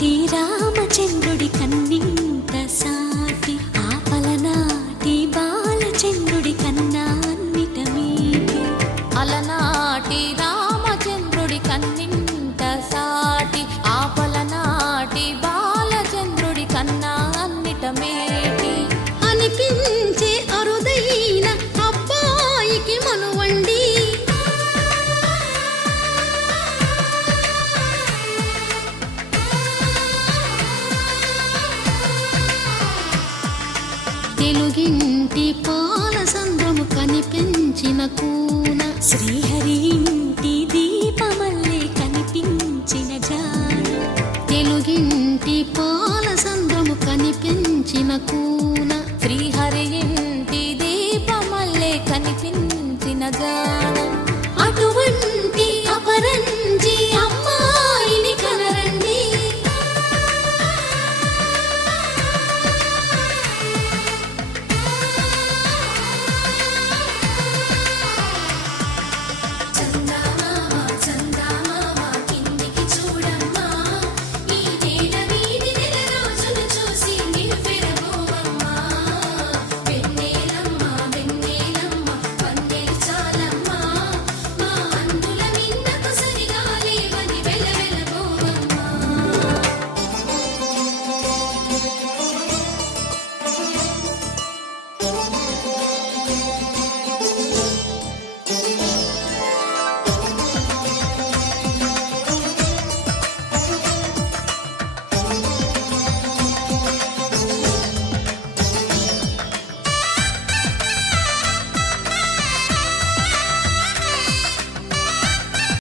అలనాటి రామచంద్రుడి కన్నింత సాటి ఆపలనాటి బాలచంద్రుడి కన్నా అన్నిట మీటి. అలనాటి రామచంద్రుడి కన్నింత సాటి ఆపలనాటి బాలచంద్రుడి కన్నా అన్నిట మేటి. అనిపించే అరుదైన అబ్బాయికి మనువండి, తెలుగింటి పాల సంద్రము కనిపించిన కూన, శ్రీహరి ఇంటి దీపమల్లే కనిపించిన జాన. తెలుగింటి పాల సంద్రము కనిపించిన కూన,